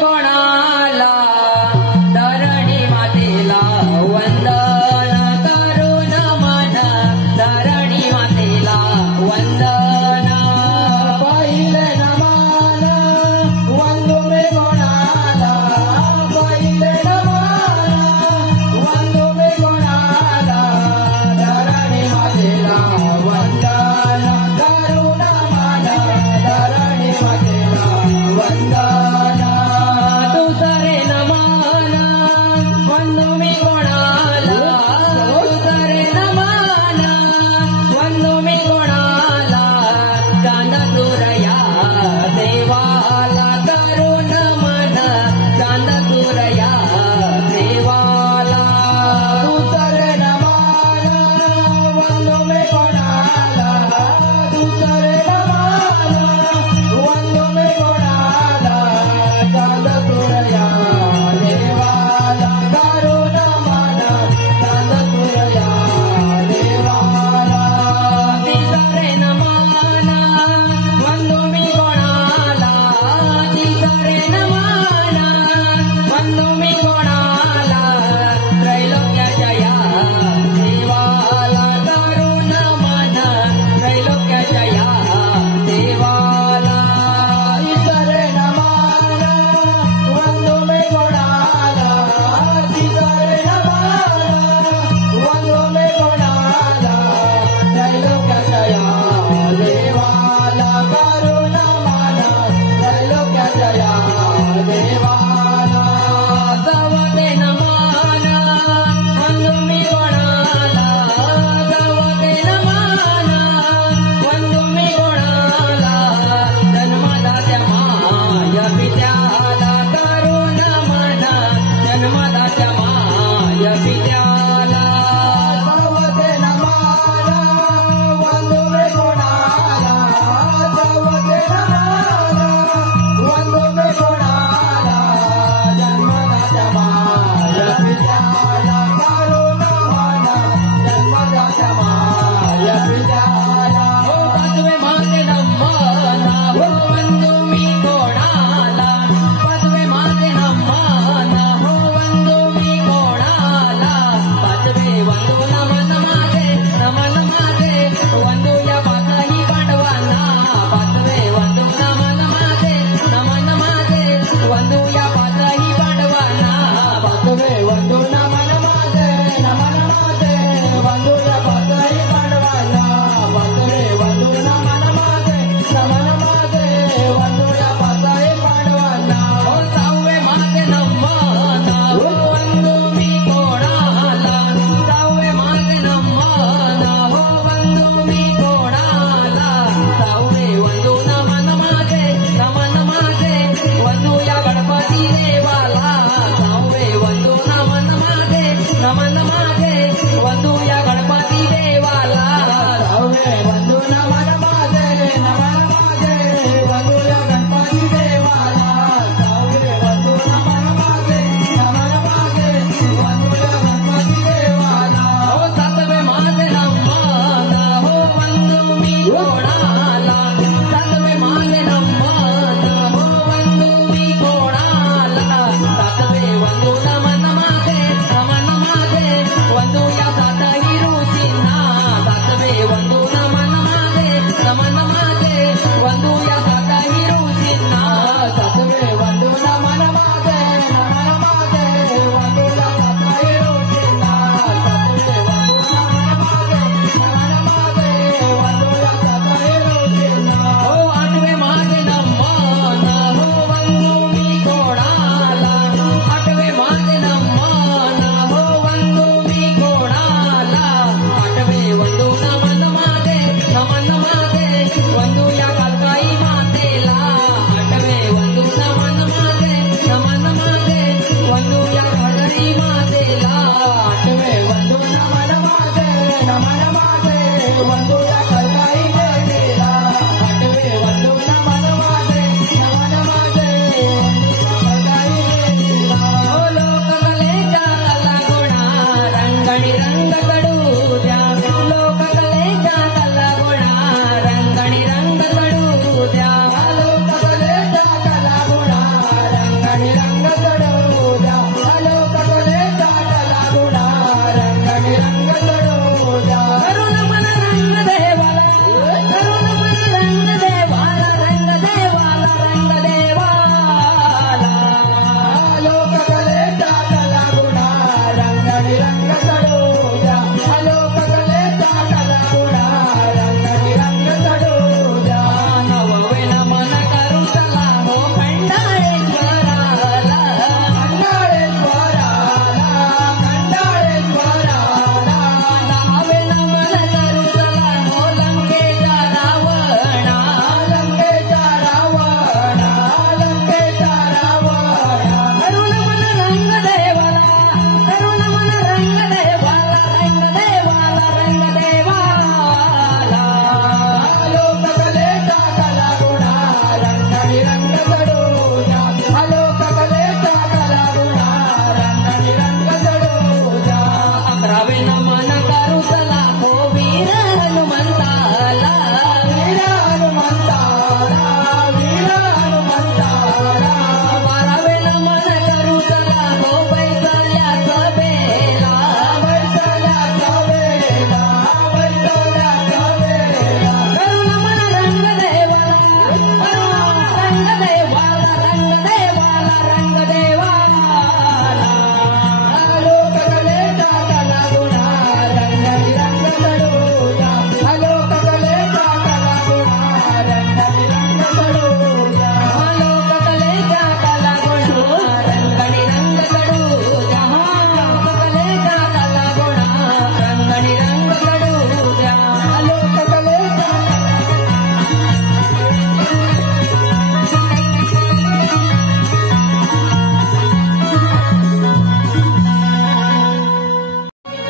कोणाला धरणी मातेला वंदन करून मन धरणी मातेला वंदन पहिले नमन वंदू मे कोणाला पहिले नमन वंदू मे कोणाला धरणी मातेला वंदन करून मन धरणी मातेला वंदन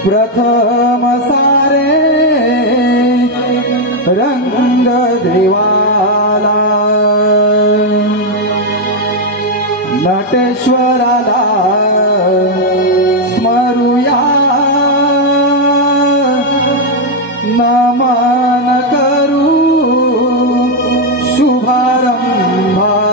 प्रथम सारे रंग देवाला नटेश्वराला स्मरूया नमन करू शुभारंभाला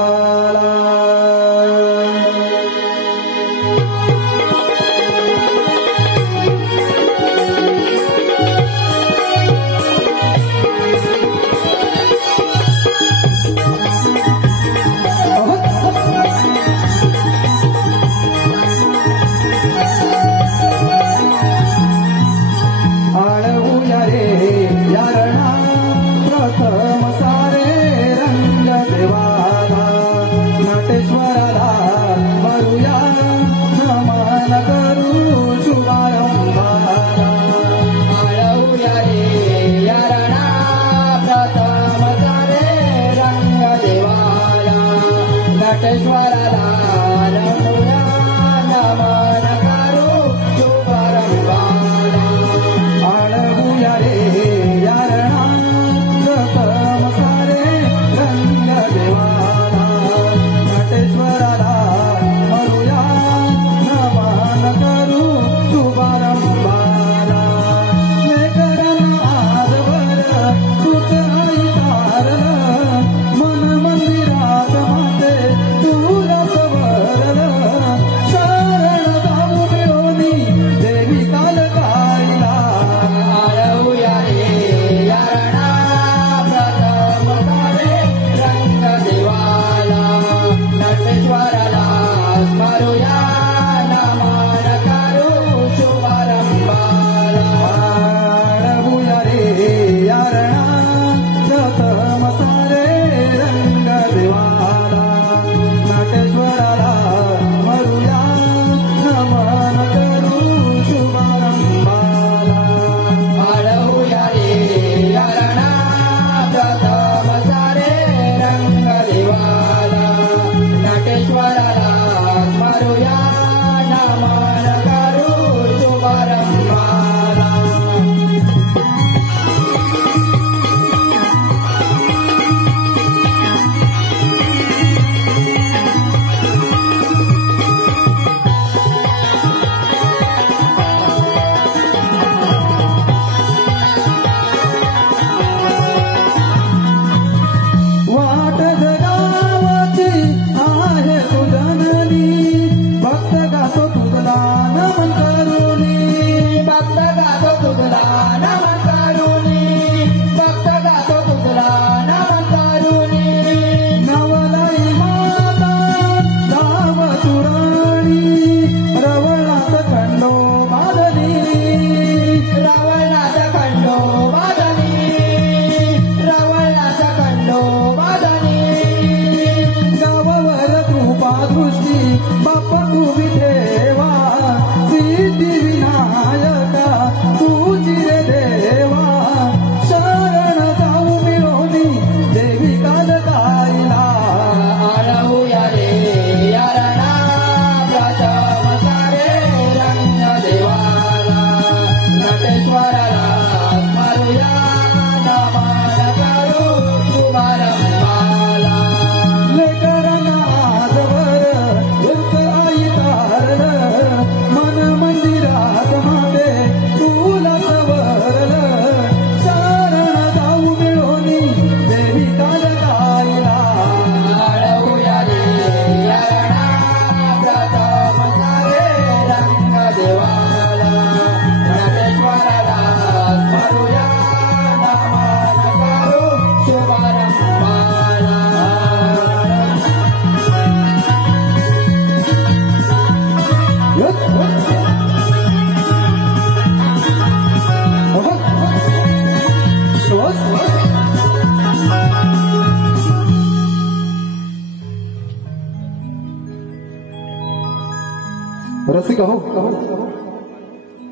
रसिक हो,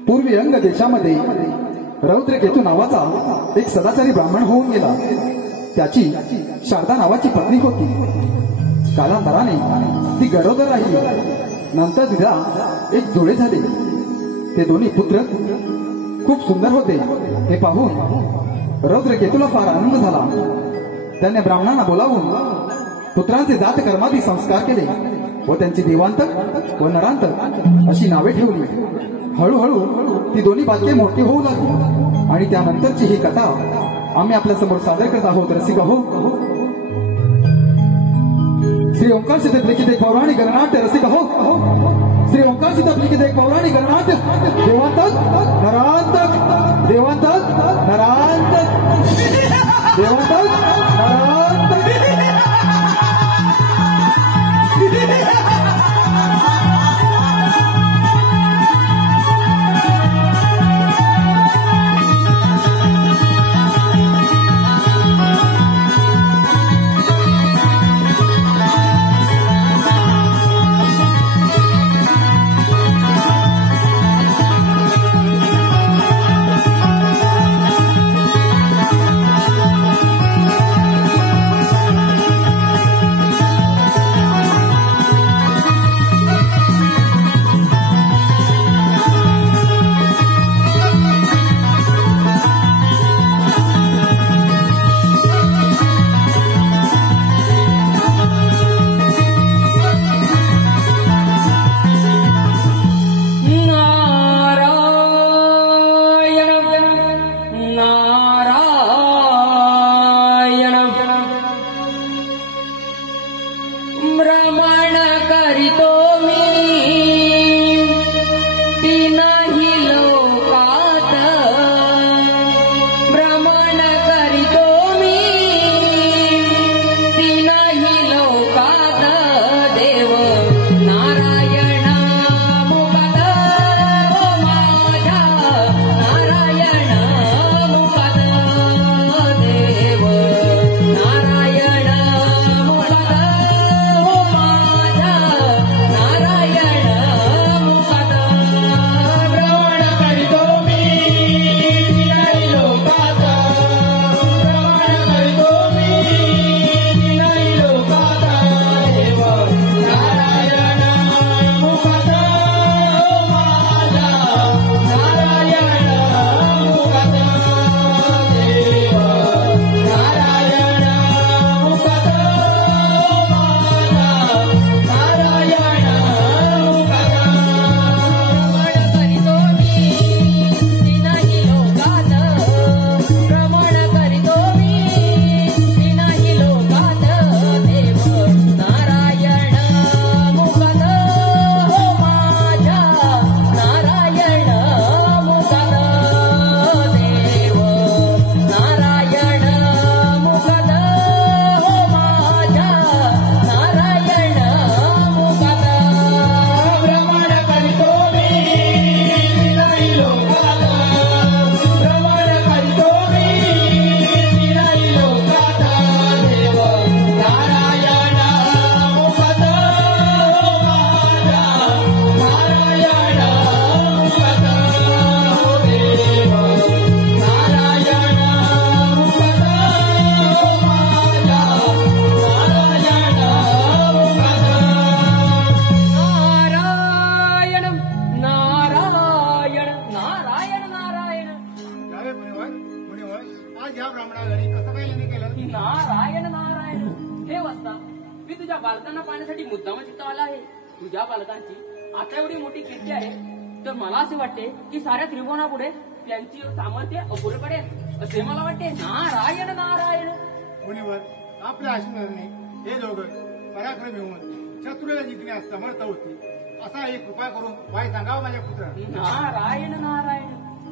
पूर्वी अंग देशामध्ये रौद्रकेतू नावाचा एक सदाचारी ब्राह्मण होऊन गेला. त्याची शारदा नावाची पत्नी होती. कालांतराने ती गरोदर राहिली. नंतर तिला एक जोडे झाले. ते दोन्ही पुत्र खूप सुंदर होते हे पाहून रौद्रकेतूला फार आनंद झाला. त्याने ब्राह्मणांना बोलावून पुत्रांचे जात कर्मादी संस्कार केले व त्यांची देवांत व नरांत अशी नावे ठेवली. हळूहळू ती दोन्ही बालके मोठी होऊ लागली आणि त्यानंतरची ही कथा आम्ही आपल्या समोर सादर करत आहोत. रसिक हो, श्री ओंकार सिद्ध लिखित एक पौराणिक गणनाट्य. रसिक हो, श्री ओंकार सिद्ध लिखित एक पौराणिक गणनाट्य. देवांतक नरांतक, देवांतक नरांतक, देवांतक नरांतक. बालकांना पाहण्यासाठी मुद्दाम तिथं आला आहे. तुझ्या बालकांची आता एवढी मोठी कीर्ती आहे तर मला असे वाटते की साऱ्या त्रिभुवनापुढे त्यांची सामर्थ्य अपुरे पडेल असे मला वाटते. नारायण नारायण. मुनिवर आपल्या आशीर्वादाने हे दोघं पराक्रमी होऊन शत्रूला जिंकण्यास समर्थ होती असा एक कृपा करून वाय सांगावा माझ्या पुत्रा. नारायण नारायण.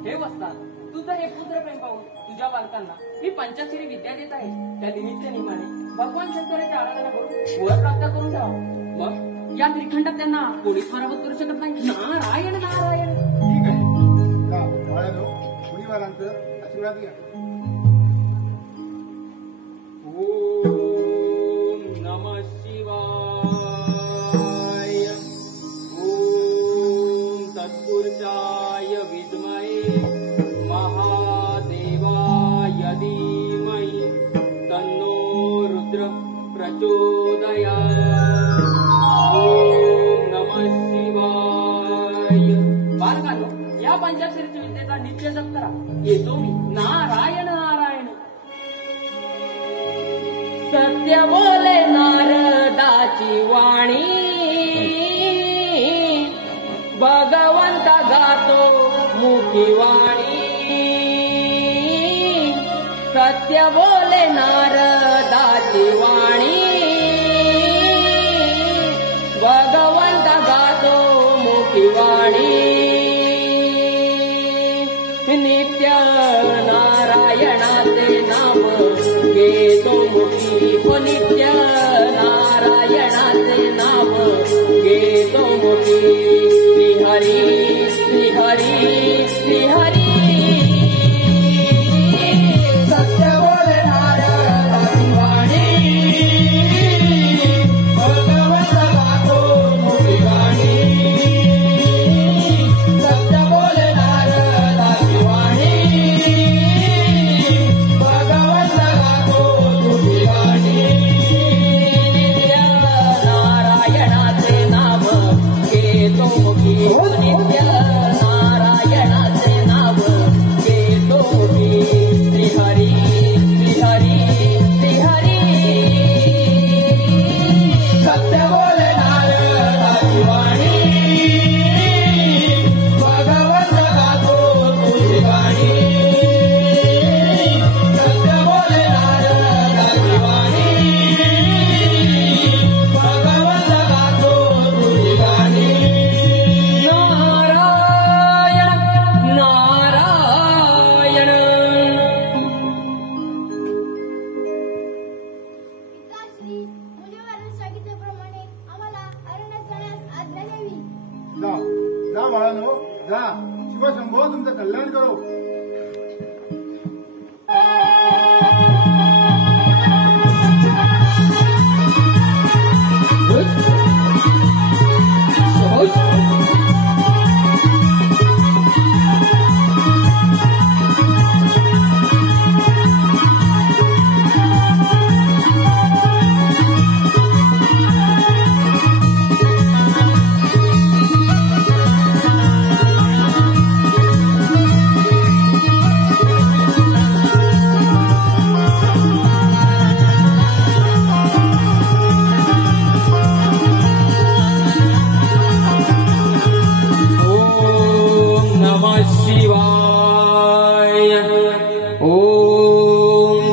हे वस्तात तुझा एक पुत्र प्रेम पाहून तुझ्या बालकांना ही पंचशिरी विद्या देत आहे. त्या निमित्त नियमाने भगवान शंकराची आराधना करून वर प्राप्त करून ठेवा. मग या त्रिखंडात त्यांना कोणीच पराभूत करू शकत नाही. नारायण नारायण. ठीक आहे बाळानो मुनिवरांचं आशीर्वाद घ्या. ओम नमः शिवाय. ओम तत्पुरुषाय विद्महे महादेवाय धीमहि तन्नो रुद्र प्रचोदयात्. ओम नमः शिवाय. बालकांनो नित्य जप करा. येतो मी. नारायण नारायण. सत्य बोले नारदाची वाणी, भगवंता गातो मुखी वाणी. सत्य बोले नारदाची वाणी, भगवंता गातो मुखी वाणी. नित्य नारायणाचे नाम घेतो मुखी. नित्य नारायणाचे नाम घेतो मुखी. श्रीहरी श्रीहरी श्रीहरी. जा बाळांनो, जा. शिवशंभो तुमचं कल्याण करो.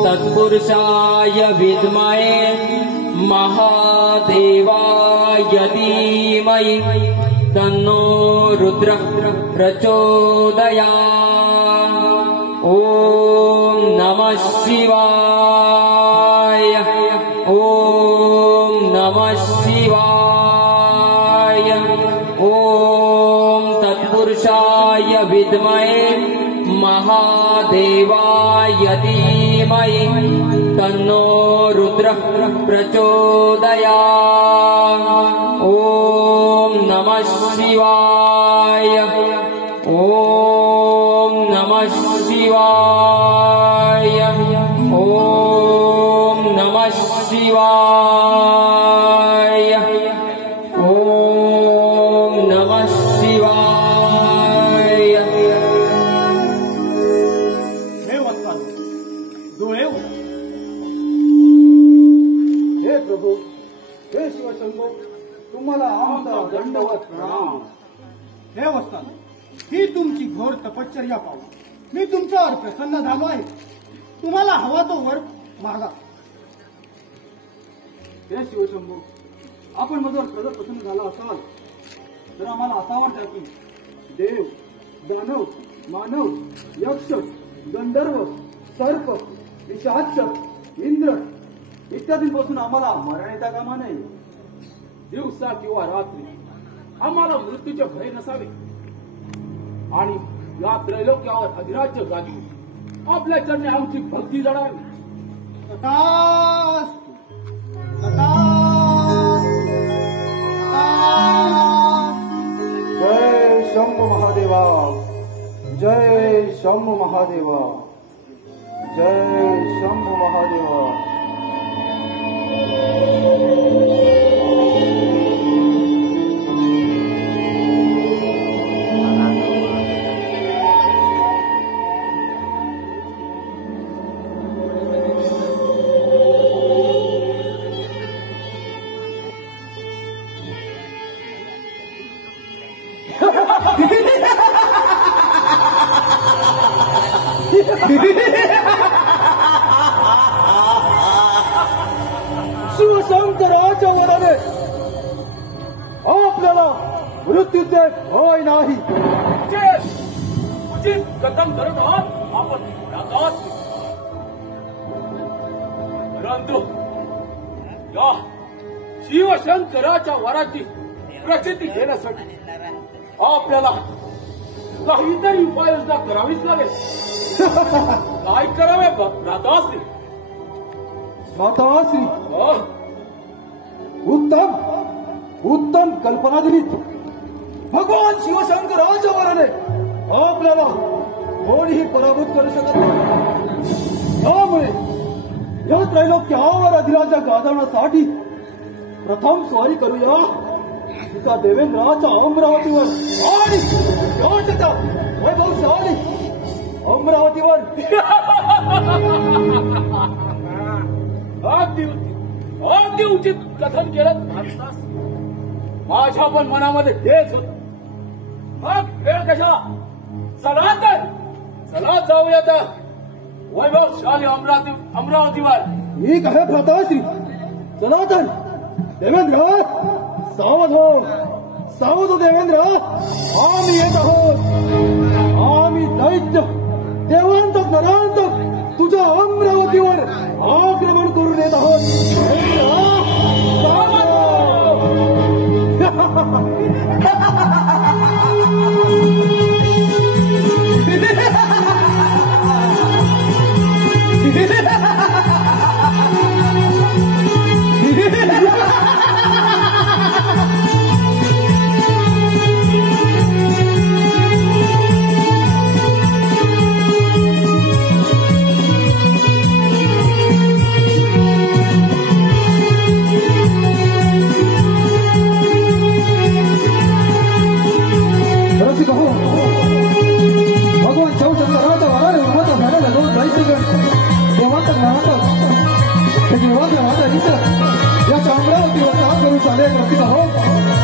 तत्पुरुषाय विद्महे महादेवाय धीमहि तन्नो रुद्रः प्रचोदयात्. ॐ नमः शिवाय. ॐ नमः शिवाय. ॐ तत्पुरुषाय विद्महे महादेवाय धीमहि तन्नो रुद्रः प्रचोदयात्. ॐ नमः शिवाय. ॐ नमः शिवाय. ॐ नमः शिवाय. ॐ नमः शिवाय. हे वत्सान, डोळे उघडा. हे प्रभू, हे शिवशंभो, तुम्हाला आमचा दंडवत प्रणाम. हे वत्सान, ही तुमची घोर तपश्चर्या पाहून मी तुमच्यावर प्रसन्न झालो आहे. तुम्हाला हवा तो वर मागा. हे शिवशंभो, आपण माझ्यावर खरं प्रसन्न झाला असाल तर आम्हाला असा वाटतं की देव, दानव, मानव, यक्ष, गंधर्व, सर्प, पिशाच, इंद्र इत्यादींपासून आम्हाला मरण येता कामा नये. दिवसा किंवा रात्री आम्हाला मृत्यूचे भय नसावे आणि या त्रैलोक्यावर अधिराज्य गादी आपल्या चरणी आमची भक्ती जडावी. तथास्तु. जय शंभू महादेवा. जय शंभू महादेवा. जय शंभू महादेवा. शिवशंकराच्या वराने आपल्याला मृत्यूचे भय नाही. उचित कथन करत आहात आपण रागास. परंतु या शिवशंकराच्या वराची प्रचिती घेण्यासाठी आपल्याला काहीतरी उपाययोजना करावीच लागेल. काय करावे राधाश्री? माताश्री उत्तम कल्पना दिलीत. भगवान शिवशंकराच्या वराने आपल्याला कोणीही पराभूत करू शकत नाही. त्यामुळे या त्रैलोक्यावर अधिराज्य गाजवण्यासाठी प्रथम स्वारी करूया एका देवेंद्राच्या अमरावतीवर आणि त्याच्या वैभवशाली अमरावतीवर. अगदी उचित कथन केलं. माझ्या पण मनामध्ये तेच होत. मग वेळ कशा? चला जाऊया तर वैभवशाली अमरावतीवर. ठीक आहे भ्राताश्री, चला तर. देवेंद्र सावध हो देवेंद्र. आम्ही येत आहोत. आम्ही दैत्य देवांतक नरांतक तुझ्या अमरावतीवर आक्रमण करून येत आहोत.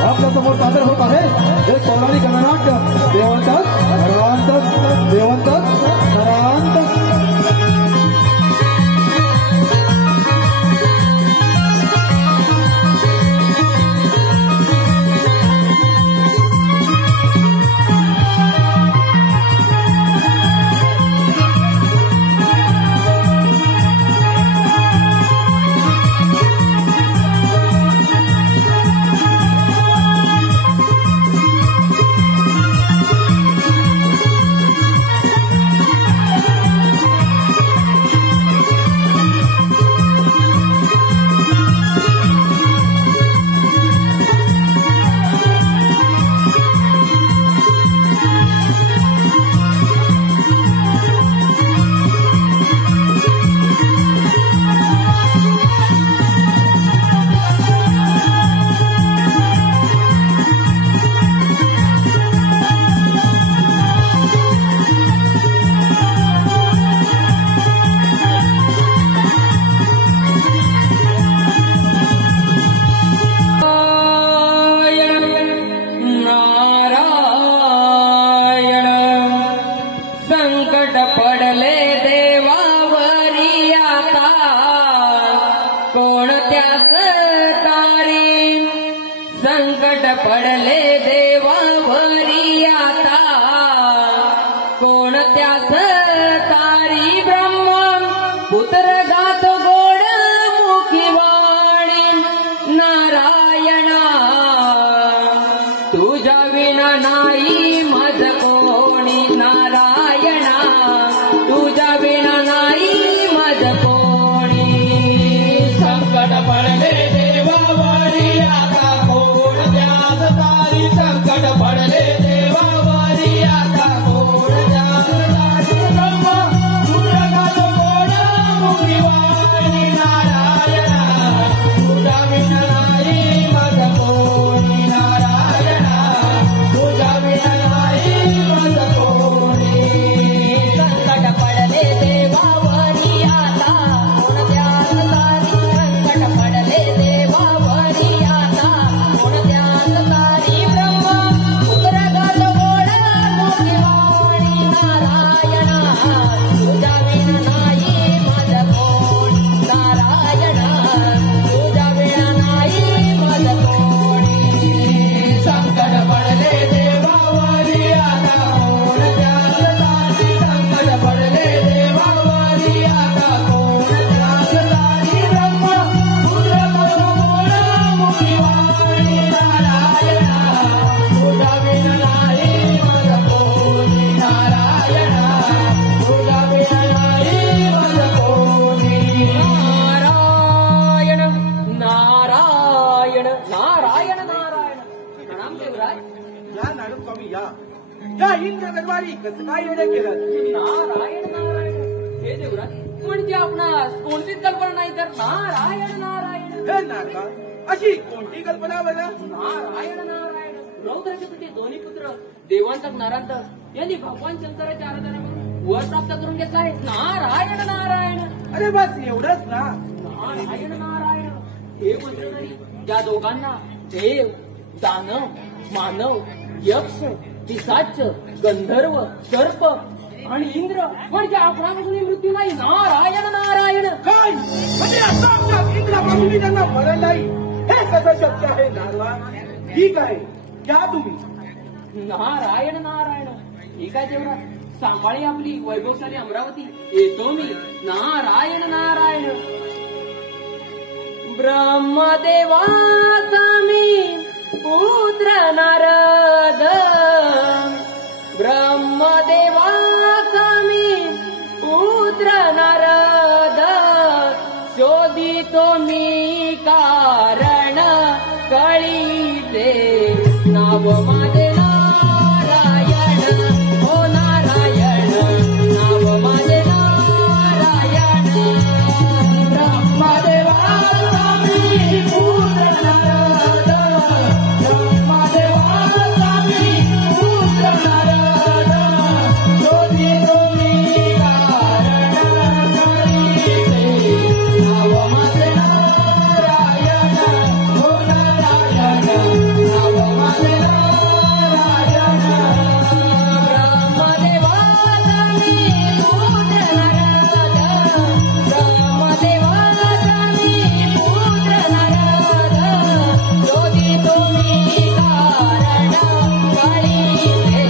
आपल्या समोर सादर होत आहे एक पौराणिक नाट्य देवांतक नरांतक. पडले देवावरी आता कोणत्यास तारी ब्रह्म पुत्र गातो गोड मुखी वाणी नारायणा तुझ्या विना नाही मज कोणी नारायणा तुझ्या विना नाही मज कोणी संकट पडले देवावरी आता कोणत्यास तारी संकट पडले देवावरी आता कोणत्यास तारी ब्रह्म पुत्र गातो गोड मुखी वाणी नारायणा तुझ्या विना नाही मज कोणी नारायणा तुझ्या विना नाही मज कोणी देवराज या नारद स्वामी या इंद्र गणवारी कसं काय येणे केलं? नारायण नारायण. हे देवराज म्हणजे आपणास कोणतीच कल्पना नाही तर नारायण नारायण. हे नारदा, अशी कोणती कल्पना बघा? नारायण नारायण. रौद्राचे पिते दोन्ही पुत्र देवांतक नारांतक यांनी भगवान शंकराच्या आराधनेमध्ये वर प्राप्त करून घेतला आहे. नारायण नारायण. अरे बस एवढंच ना? नारायण नारायण. हे मंत्रधारी त्या दोघांना देव, दानव, मानव, यक्ष, पिशाच, गंधर्व, सर्प आणि इंद्र म्हणजे आपणापासून मृत्यू नाही. नारायण नारायण. काय म्हणजे साक्षात इंद्रापासून त्यांना मरण नाही? हे कसं शक्य आहे नारदा? ठीक आहे, घ्या तुम्ही. नारायण नारायण. ठीक आहे देवराज, सांभाळी आपली वैभवशाली अमरावती. येतो मी. नारायण नारायण. ब्रह्मदेवाचा मी पुत्र नारद, ब्रह्मदेवाचा मी पुत्र नारद, शोधितो मी कारण कळीते, नाव माझे नारायण, हो नारायण, नाव माझे नारायण. ब्रह्मदेवाचा मी पुत्र नारद, ब्रह्मदेवाचा मी पुत्र नारद, शोधितो मी कारण कळीते, नाव माझे नारायण, हो नारायण, नाव माझे नारायण. ब्रह्मदेवाचा मी पुत्र नारद, ब्रह्मदेवाचा मी पुत्र नारद, शोधितो मी कारण कळीते,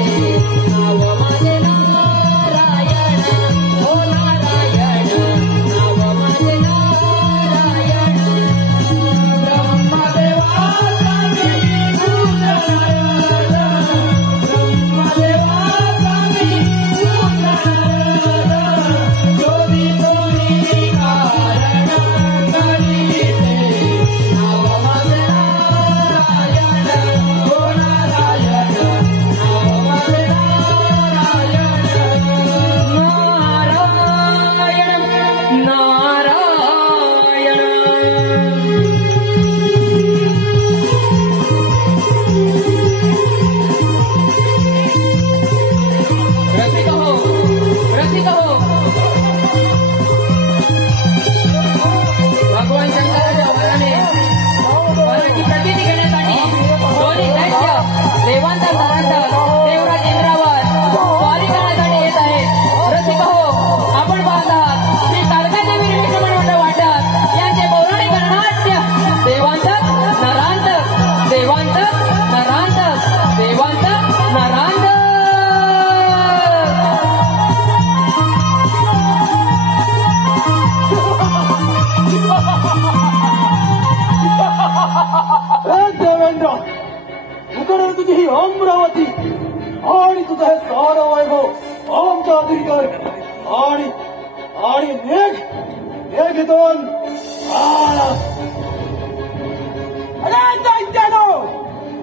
नाव माझे नारायण, हो नारायण, नाव माझे नारायण. ब्रह्मदेवाचा मी पुत्र नारद, ब्रह्मदेवाचा मी पुत्र नारद, शोधितो मी कारण कळीते, नाव माझे नारायण, हो नारायण, नाव माझे नारायण. नारायण नारायण. रसिक हो, रसिक हो. भगवान शंकराच्या वराने वराची प्रचिती घेण्यासाठी दोन्ही दैत्य देवांतर नरांतर देवराज इंद्रावर स्वारी करण्यासाठी येत आहेत. रसिक हो, आपण पाहतात श्री कालकादेवी विष्णुमण मंडळ वाटत यांचे पौराणिक गणनाट्य देवांतक नरांतक, देवांतक नरांतक, देवांतक नरांतक. हे देवेंद्र, तुकडे तुझी ही अमरावती आणि तुझं हे सारं वैभव आमच्या अधीन कर. आणि आणि मेघ दोन. अरे दैत्यानो,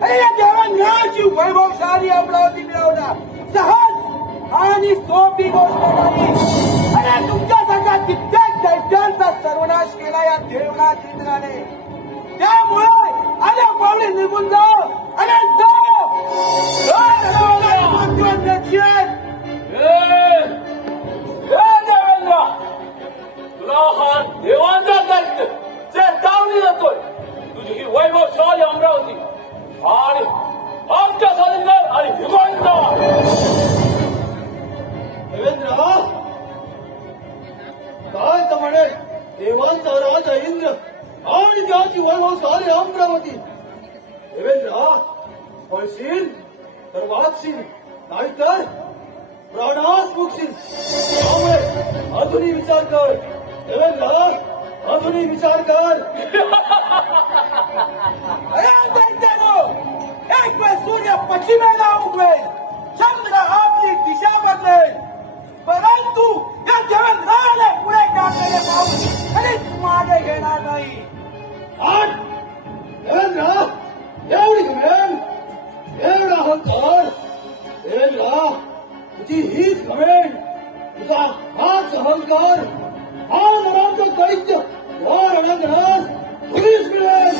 अरे या देवेंद्राची वैभवशाली अमरावती मिळवणार सहज आणि सोपी गोष्ट नाही. अरे तुमच्यासारख्या कित्येक दैत्यांचा सर्वनाश केला या देवराज इंद्राने. त्यामुळे अरे पावले निघून जाओ. अरे देवेंद्र, तुला हा देवांचा दैत्य जे डावली जातोय, तुझी ही वैभवशाली अमरावती आणि आमच्या स्वाधीनकर आणि भिगवंत. देवेंद्र, काय तर म्हणे देवांचा राजा इंद्र आणि त्याची वैभवशाली अमरावती. देवेंद्र, पळशील तर वाचशील, नाहीतर प्राणास मुकशील. त्यामुळे अजूनही विचार कर देवेंद्र, अजूनही विचार कर. अरे दैत्यानो, एक वेळ सूर्य पश्चिमेला उगवेल, चंद्र आपली दिशा बदलेल, परंतु या देवेंद्राने पुढे काढलेले पाऊल कधीच मागे घेणार नाही. देवेंद्र, एवढी वेळ अहंकार देवेंद्र, तुझी हीच घमेंड, तुझा हाच अहंकार, हा नरांचा दैत्य या रणांगणात तुझीच मिळेल.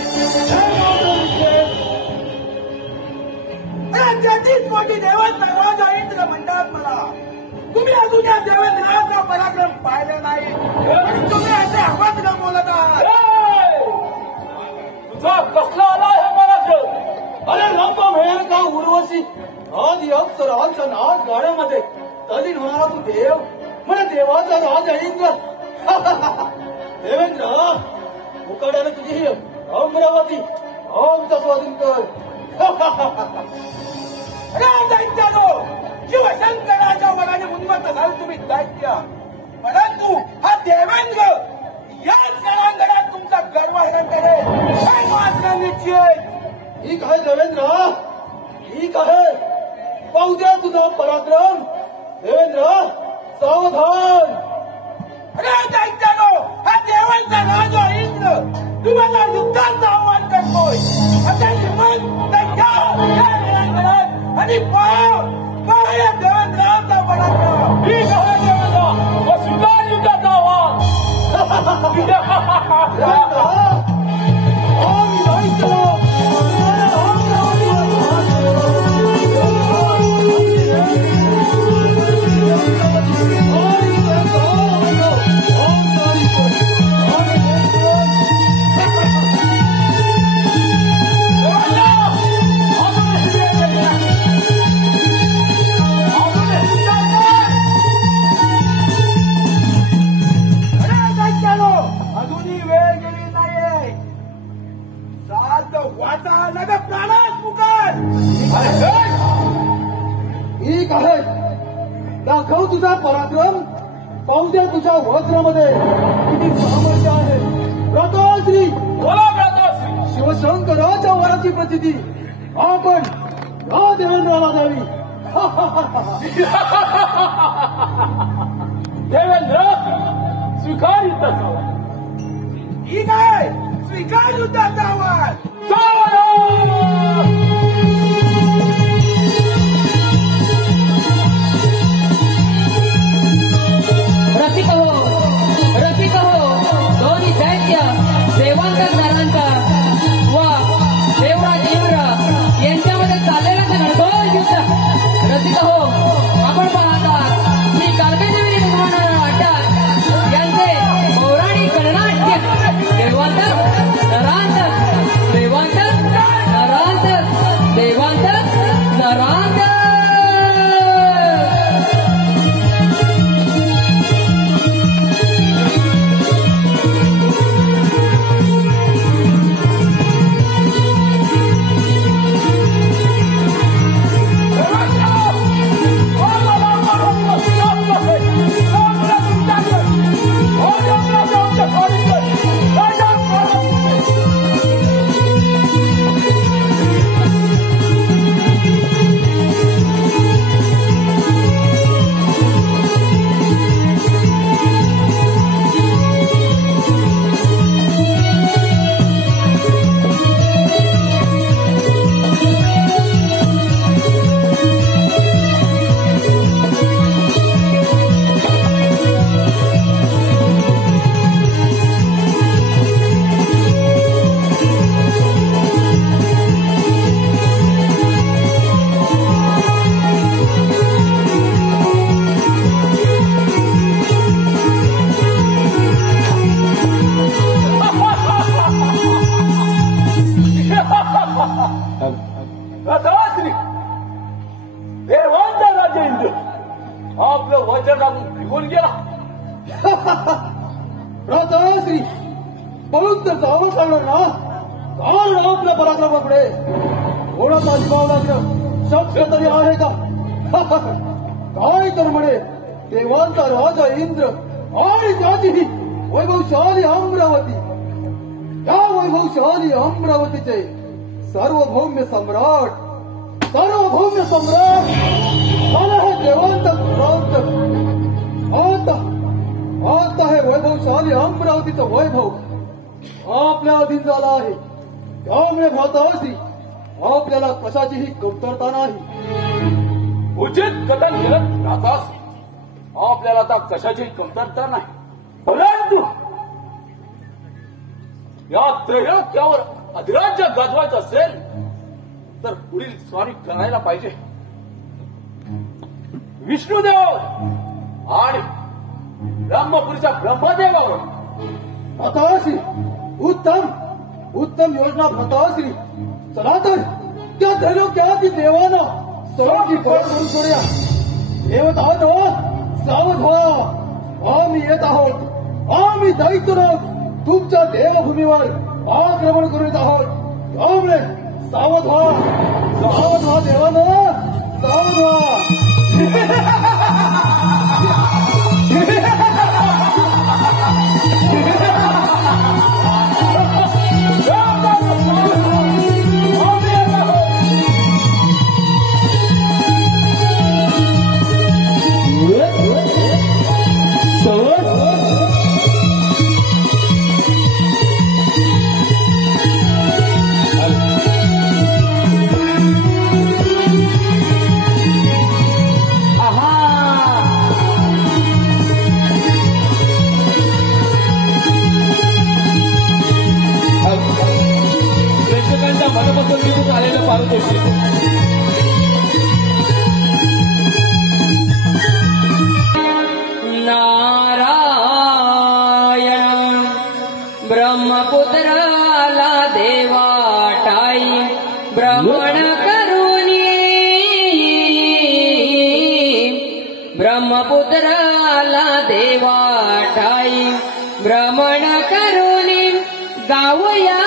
त्याचीच मोठी देवांचा राजा इंद्र म्हणतात मला. तुम्ही अजून या देवेंद्राचा पराक्रम पाहिला नाही आणि तुम्ही असे अभद्र बोलत आहात. तुझा कसला आला हे पराक्रम? अरे रामा मिळेल का उर्वशी, आधी अप्सरांच्या नाच गाण्यामध्ये तल्लीन होणारा तू देव, म्हणजे देवाचा राजा इंद्र. देवेंद्र, मुकाट्याने तुझी ही अमरावती आमचा स्वाधीन कर. दैत्यानो, शिवशंकराच्या वराने उन्मत्त झालं तुम्ही दैत्य. परंतु हा देवेंद्र याच रणांगणात तुमचा गर्व हरण करेल हे मात्र निश्चित. ठीक आहे देवेंद्र, ठीक आहे, पाहू द्या तुझा पराक्रम. देवेंद्र सावधान. अरे दैत्यानो, हा देवांचा राजा इंद्र तुम्हाला युद्धाचं आव्हान करतोय. आता हिंमत तर या रणांगणात आणि पहा या देवेंद्राचा पराक्रम. ठीक आहे देवेंद्र, व स्वीकार युद्धाचा आव्हान. अजूनही वेळ गेली नाहीये. सात वाचा नग प्राणास पुकार. ठीक आहे, दाखव तुझा पराक्रम. पाहू द्या तुझ्या वज्रामध्ये किती सामर्थ्य आहे. प्रताश्री, बोला भ्राताश्री. शिवशंकराच्या वराची प्रचिती आपण या देवेंद्राला द्यावी. देवेंद्र, स्वीकार युद्धाचा आव्हान. ठीक आहे, स्वीकार युद्धाचं आव्हान. सावधान. रसिक हो दोन्ही दैत्य देवांतर नरांचा व देवराज इंद्र यांच्यामध्ये चाललेलं ते घडघोर युद्ध. रसिक हो, आपण पाहता श्री कार्तिदेवी निर्माण नाट्यात यांचे पौराणिक गणनाट्य देवांतर नरांतर देवांतर नरांतर देवांतर नरांतर. भ्राताश्री, देवांचा राजा इंद्र आपलं वचन लागून निघून गेला. प्रताश्री, पळून तर जावं लागणार ना. कारण आपल्या पराक्रमाकडे कोणाचा जीवाव लागणं शक्य तरी आहे का? काय तर म्हणे देवांचा राजा इंद्र आणि त्याची वैभवशाली अमरावती. या वैभवशाली अमरावतीचे सार्वभौम्य सम्राट मला हे देवांत प्रांत आता हे वैभवशाली अमरावतीचं वैभव आपल्या अधीन झाला आहे. त्यामुळे भ्राताश्री, आपल्याला कशाचीही कमतरता नाही. उचित कथन करत राहतास. आपल्याला आता कशाची कमतरता नाही. परंतु या त्रैलोक्यावर अधिराज्य गाजवायचं असेल तर पुढील स्वारी करायला पाहिजे. विष्णुदेव आणि ब्रह्मपुरीच्या ब्रह्मदेवावर भ्राताश्री, उत्तम योजना भ्राताश्री. चला तर त्या त्रैलोक्यातील देवानं सर्वांची फळ करून करूया. देवत आहोत, सावध व्हा. आम्ही येत आहोत. आम्ही दैत्यलोक तुमच्या देवभूमीवर आक्रमण करून येत आहोत. त्यामुळे सावध व्हा देवानं, सावध व्हा. नारायण ब्रह्मपुत्राला देवाटाई भ्रमण करुणी. ब्रह्मपुत्राला देवाटाई भ्रमण करुणी गावया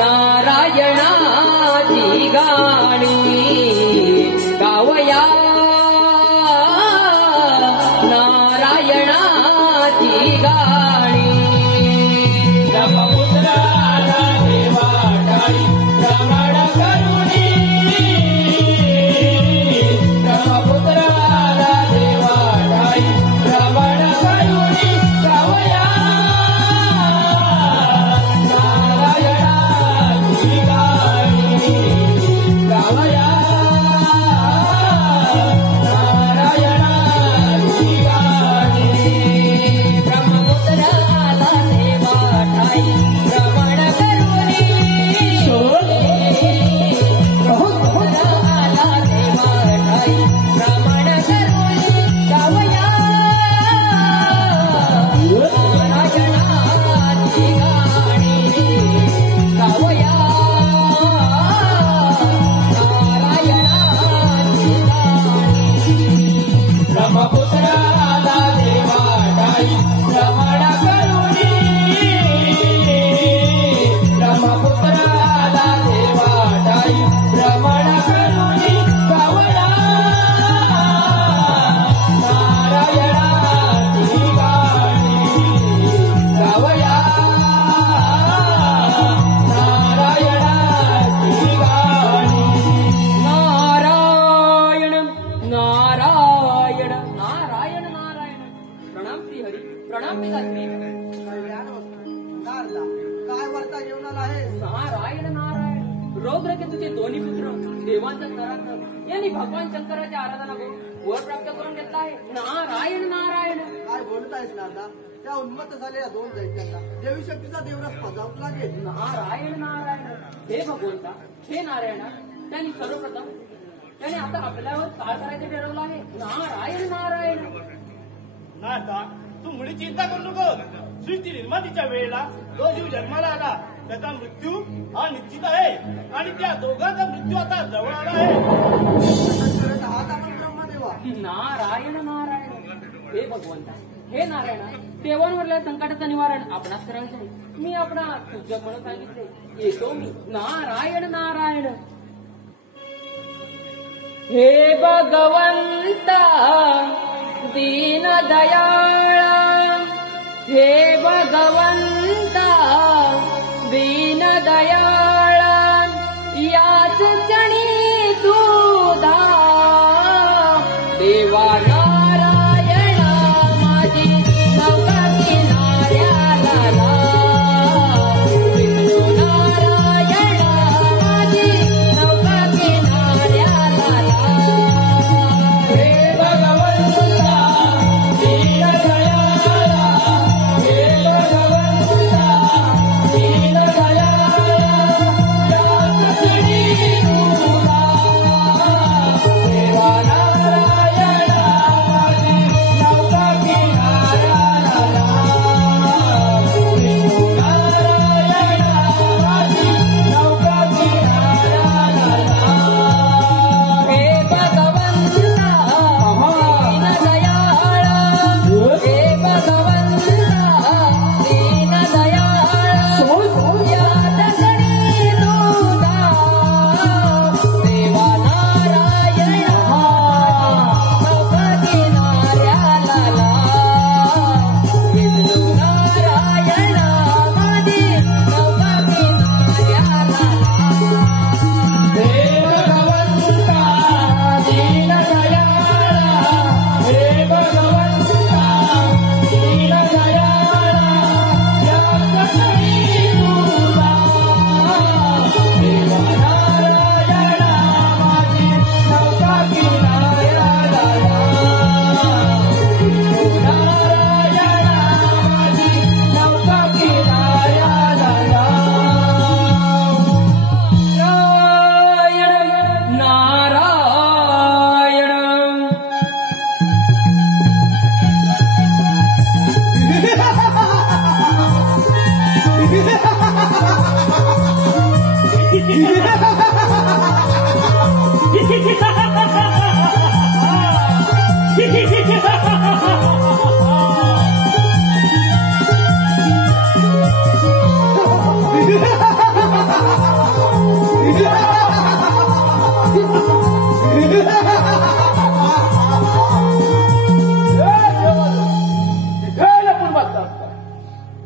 नारायणाची गाणी. गावया नारायणाची गाणी. ब्रह्मपुत्राला देवाटाई भ्रमण करुणी. ब्रह्मपुत्राला देवाटाई भ्रमण करुणी गावया नारायणाची गाणी. गावया नारायणाची गाणी. ब्रह्मपुत्राला देवाटाई भ्रमण करुणी. ब्रह्मपुत्राला देवाटाई भ्रमण करुणी गावया नारायणाची गाणी. गावया नारायणाची गाणी. ब्रह्मपुत्राला देवाटाई भ्रमण करुणी. ब्रह्मपुत्राला देवाटाई भ्रमण करुणी गावया नारायणाची गाणी. गावया नारायणाची गाणी. नारायण नारायण नारायण नारायण. प्रणाम श्री हरी, प्रणाम पिताश्री. काय वार्ता जेवणाला आहे? नारायण नारायण. रौद्रकेतूचे दोन्ही पुत्र देवांच्या नरांतर यांनी भगवान शंकराची आराधना करून वर प्राप्त करून घेतला आहे. नारायण नारायण. काय बोलत आहेस नारदा? त्या उन्मत्त झालेल्या दोन दैत्यांना देवी शक्तीचा देवरस पजावत लागेल. नारायण नारायण. हे भगवंता, हे नारायणा, त्यांनी सर्वप्रथम त्याने आता आपल्यावर काय करायचं ठरवलं आहे. नारायण नारायण. नारदा, तू मुळी चिंता करू नको. सृष्टी निर्मातीच्या वेळेला जो जीव जन्माला आला त्याचा मृत्यू हा निश्चित आहे आणि त्या दोघांचा मृत्यू आता जवळ आला आहे. आहात आपण ब्रह्मदेवा. नारायण नारायण. हे भगवंता, हे नारायणा, देवांवरल्या संकटाचं निवारण आपणास करायचं आहे. मी आपणास तुझ्या म्हणून सांगितले, येतो मी. नारायण नारायण. हे भगवंता दीन दयाळा. हे भगवंता दीन दयाळा. याच क्षणी तुझा देवा नारायण माझी नौका किनाऱ्याला. विष्णू नारायण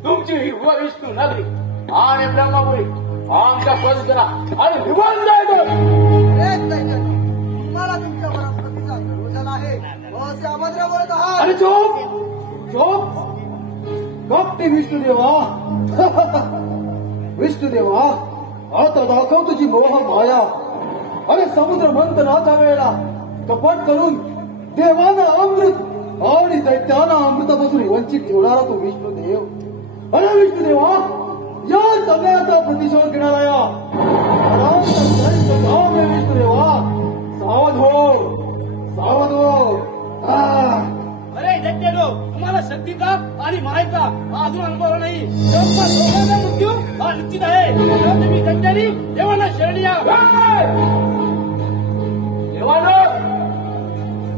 तुमची ही विष्णू नगरी आणि ब्रह्मपुरी आमच्या पवित्रा आणि निवडून जायचं. तुम्हाला तुमच्या वनस्पतीचा गर्व झाला आहे असे अभद्र बोलत आहात. अरे चोप चोप गप्पी विष्णुदेवा. विष्णुदेवा आता दाखव तुझी मोह माया. अरे समुद्र मंथनाच्या वेळेला कपट करून देवानं अमृत आणि दैत्यानं अमृतापासून वंचित ठेवणारा तो विष्णुदेव. अरे विष्णुदेवा या सगळ्याचा प्रतिशोध घेणारा या विष्णुदेवा सावध हो सावध हो. अरे दैत्यानो, तुम्हाला शक्तीचा आणि मायेचा अजून अनुभव नाही. दोघांचा मृत्यू हा निश्चित आहे. तुम्ही दैत्यानी देवांना शरणी या. देवानं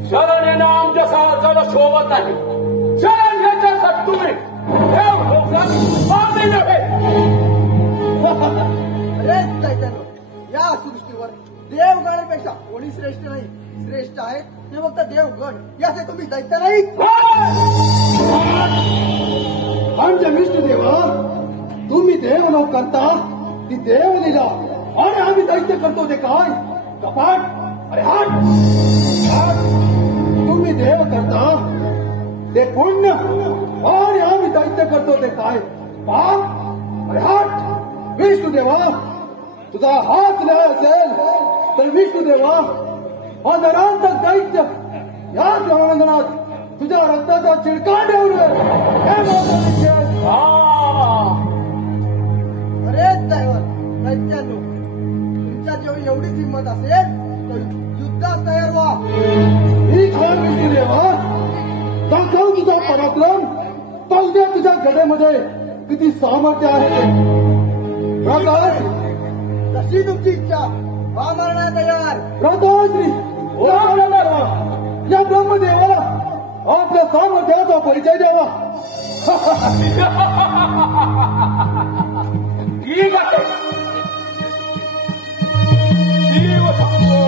शरण येणं आमच्या साहसाला शोभत नाही. शरण याच्यासाठी तुम्ही देव मागणी नव्हे. अरे दैत्यानो, या सृष्टीवर देवगणापेक्षा कोणी श्रेष्ठ नाही. श्रेष्ठ आहेत ते फक्त देवगण. याचे तुम्ही दैत्य नाही. आमच्या विष्णुदेवा तुम्ही देव न करता ती देव लिला आणि आम्ही दैत्य करतो ते काय कपाट. अरे हाट तुम्ही देव करता ते पुण्य आणि आम्ही दैत्य करतो ते काय पाप. अरे हाट विष्णुदेवा तुझा हात न्याय असेल तर विष्णुदेवा हा नरांतक दैत्य या रणांगणात तुझ्या रक्ताचा चिळकाट ठेवून अरे दैत्यानो, तुमच्या जेवढी एवढीच हिंमत असेल तर युद्धास तयार व्हा. ही खरं विष्णुदेवा दाखव तुझा पराक्रम. पाहुद्या तुझ्या गडेमध्ये किती सामर्थ्य आहे ते. जशी तुमची इच्छा हा मारण्या तयार. राधाश्री या ब्रह्मदेवाला आपल्या सामर्थ्याचा परिचय द्यावा. ठीक आहे. शिव शंभो.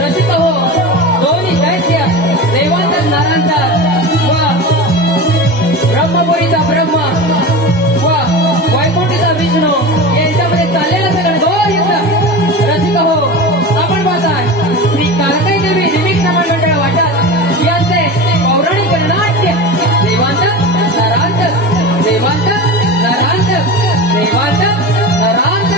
रसिक हो दोन्ही दैत्य देवांतर नरांतर व ब्रह्मपुरीचा ब्रह्मा व वैकुंठीचा विष्णू यांच्यामध्ये चाललेलं सगळं घोर युद्ध. रसिक हो आपण पाहताय श्री कारकाई देवी निमित्त मंडळ वाटत यांचे पौराणिक नाट्य देवांतर नरांतर देवांतर नरांतर देवांतर नरांतर.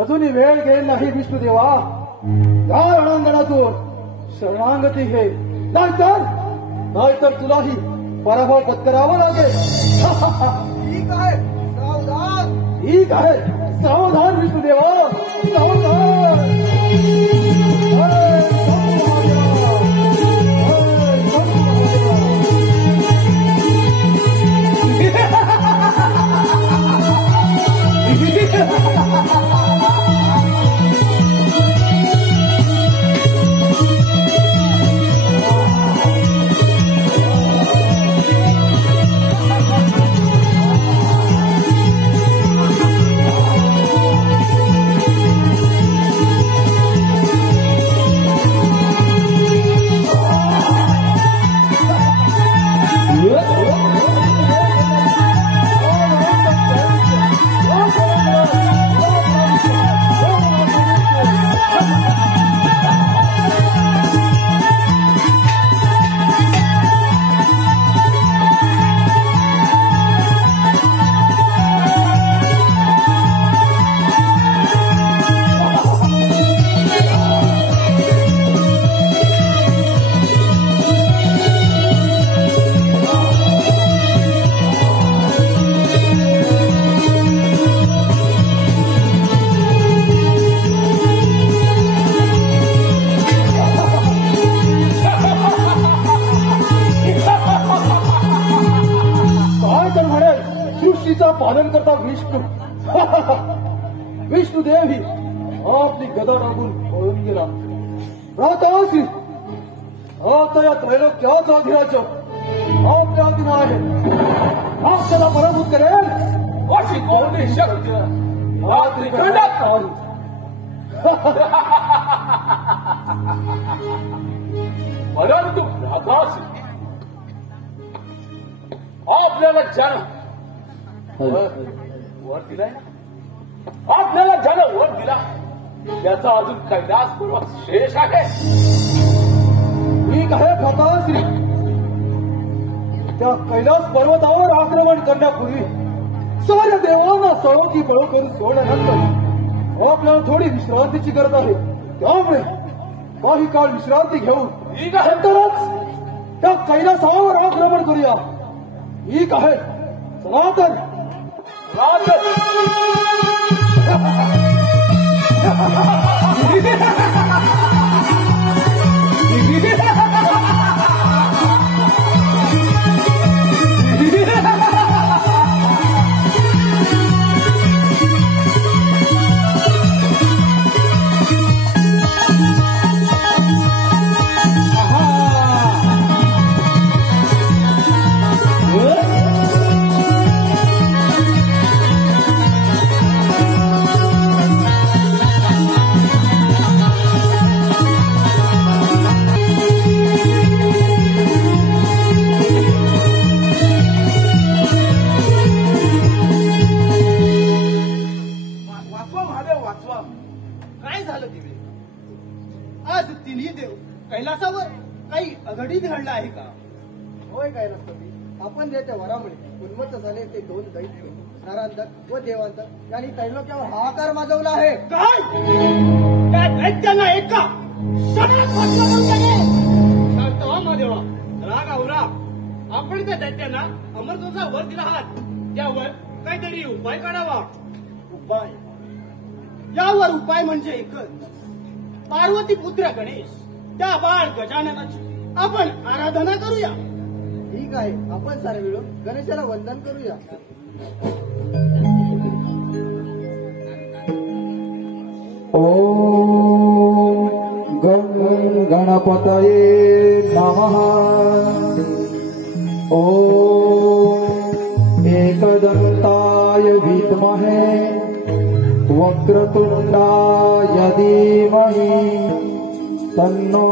अजूनही वेळ गेली नाही विष्णुदेवा. या रणांगणातून शरणागती घे नाहीतर तुलाही पराभव पत्करावा लागेल. ठीक आहे सावधान. ठीक आहे सावधान विष्णुदेवा सावधान. विधीचा पालन करता विष्णू विष्णुदेव ही आपली गदा टाकून पळून गेला. रातासी आता या त्रैलोक्याचा अधिराज्य आपल्या अधीन आहे. आपल्याला पराभूत करेल अशी कोणती शक्ती हा त्रिखंडात नाही. परंतु भ्रातासी आपल्याला ज्यानं वर दिलाय ना, आपल्याला ज्यानं वर दिला त्याचा अजून कैलासपूर्वक शेष आहे. ठीक आहे भ्राताश्री, त्या कैलास पर्वतावर आक्रमण करण्यापूर्वी साऱ्या देवांना सळोखी बळ करून सोडल्यानंतर आपल्याला थोडी विश्रांतीची गरज आहे. त्यामुळे काही काळ विश्रांती घेऊन नंतरच त्या कैलासावर आक्रमण करूया. ठीक आहे, चला तर. काय झालं तिकडे? आज तिन्ही देव कैलासावर काही अघटित घडलं आहे का? होय काय नसतं. आपण ज्याच्या वरामुळे उन्मत्त झाले ते दोन दैत्य नरांतर व देवांतर यांनी त्रैलोक्यावर हाहाकार माजवला आहे. काय त्या दैत्यांना एका क्षणात वाचवलं जाऊ शकेल? शांत व्हा महादेवा, राग आवरा. आपण त्या दैत्यांना अमरत्वाचा वर दिला आहात, त्यावर काहीतरी उपाय काढावा. उपाय? यावर उपाय म्हणजे एकच. पार्वती पुत्र गणेश त्या बाळ गजाननाची आपण आराधना करूया. ठीक आहे, आपण सारे मिळून गणेशाला वंदन करूया. ओम गण गणपतये नमः. ओम एकदंताय विद्महे वक्रतुंडाय धीमहि तन्नो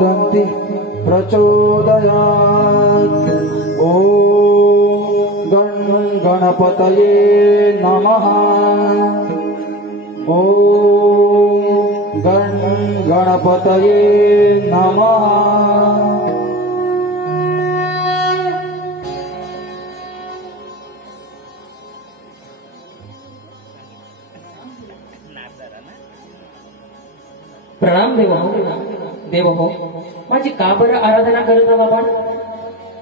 दन्ति प्रचोदयात्. ओम गणपतये नमः. ओम गणपतये नमः. प्रणाम देव हो. देव हो, माझी का बरं आराधना करत बाबा?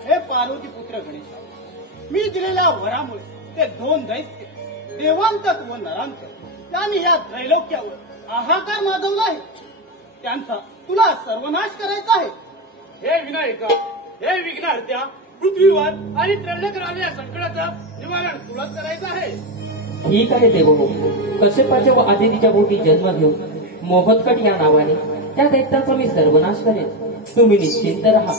हे पार्वती पुत्र गणेश, मी दिलेल्या वरामुळे ते दोन दैत्य देवांतक व नरांतक यांनी या त्रैलोक्यावर हाहाकार माजवला आहे. त्यांचा तुला सर्वनाश करायचा आहे. हे विनायका, हे विघ्नहर्त्या, पृथ्वीवर आणि त्रैलोक्यावर आलेल्या संकटाचं निवारण तुलाच करायचं आहे. ठीक आहे देव हो. कश्यपाच्या व आदितीच्या पोटी जन्म घेऊन मोहतकट या नावाने त्या दैत्याचा मी सर्वनाश करेन. तुम्ही निश्चिंत राहा.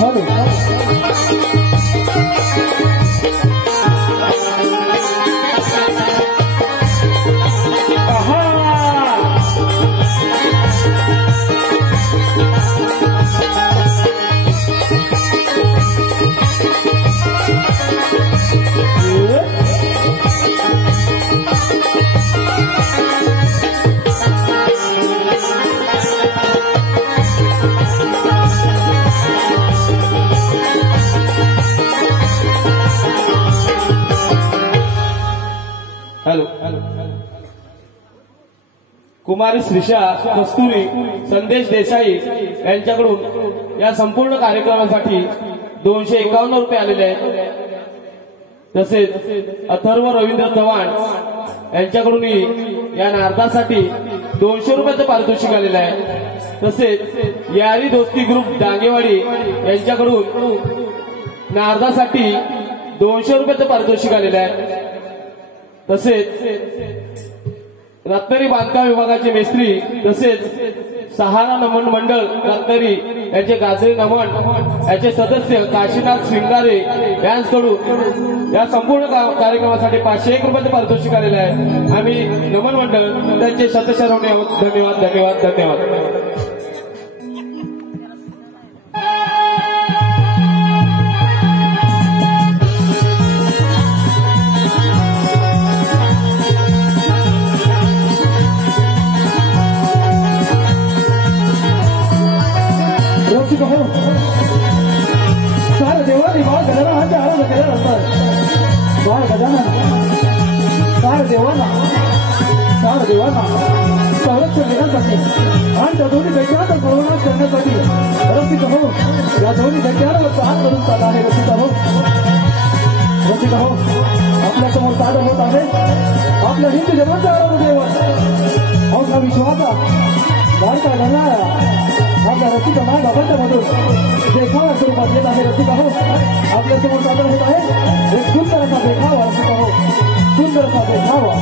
हॅलो हॅलो कुमारी श्रीषा कस्तुरी संदेश देसाई यांच्याकडून या संपूर्ण कार्यक्रमासाठी 251 रुपये आलेले आहेत. तसेच अथर्व रवींद्र चव्हाण यांच्याकडून या नारदासाठी 200 रुपयाचं पारितोषिक आलेलं आहे. तसेच यारी दोस्ती ग्रुप डांगेवाडी यांच्याकडून नारदासाठी 200 रुपयाचं पारितोषिक आलेलं आहे. तसेच रत्नागिरी बांधकाम विभागाचे मेस्त्री तसेच सहारा नमन मंडळ रत्नागिरी यांचे गाजरे नमन याचे सदस्य काशीनाथ श्रृंगारे यांच्याकडून या संपूर्ण कार्यक्रमासाठी 501 रुपयाचे पारितोषिक आलेले आहे. आम्ही नमन मंडळ त्यांचे शतशरण धन्यवाद धन्यवाद धन्यवाद. सारे देवानी बाळ गजाननाचे आराधना केल्यानंतर बाळ गजानन सारे देवांना संरक्षण देण्यासाठी आणि त्या दोन्ही दैत्याचा सर्वनाश करण्यासाठी रसिक हो या दोन्ही दैत्यांवर हात करून चालला आहे. रसिक हो आपल्या समोर सादर होत आहे आपल्या हिंदू जनाचा आराध्य देव आपला विश्वाचा भारता गणनारा आपल्या रसिक माय बाबांच्या मधून देखावा स्वरूपात येत आहे. रसिक हो आपल्या समोर सादर होत आहे एक सुंदर असा देखावा. रसिक हो सुंदर असा देखावा.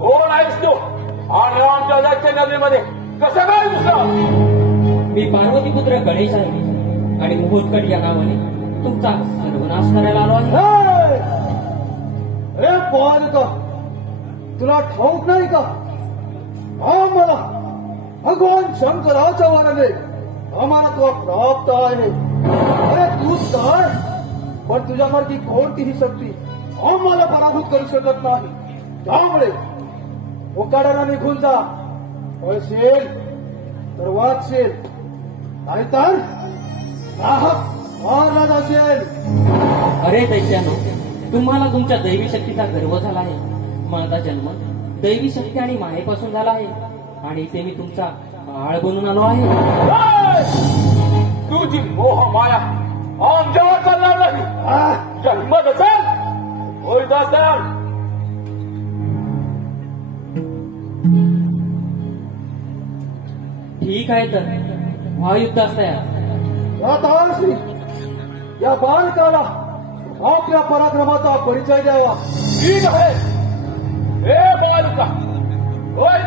कोण आहेस तू आणि आमच्या दैत्य नगरीमध्ये कसं काय घुसला? मी पार्वतीपुत्र गणेश आहे आणि मुहूर्तकट या नावाने तुमचा सर्वनाश करायला आलो आहे. अरे पालका तुला ठाऊक नाही का आम्हाला भगवान शंकराच्या वराने आम्हाला तो प्राप्त आहे. अरे तू काय पण तुझ्यासारखी कोणतीही शक्ती आम्हाला पराभूत करू शकत नाही. त्यामुळे उकाड्याला निघून जा. पळशील तर वाचशील नाहीतर मारला जाशील. अरे दैत्यानो तुम्हाला तुमच्या दैवी शक्तीचा गर्व झाला आहे. माझा जन्म दैवी शक्ती आणि मायेपासून झाला आहे आणि इथे मी तुमचा बाळ बनून आलो आहे. तुझी मोह माया आमच्यावर चालणार नाही. जन्मत असेल होईत असेल ठीक आहे तर महायुद्ध असतंय. या बालकाला आपल्या पराक्रमाचा परिचय द्यावा. ठीक आहे. हे बालका होय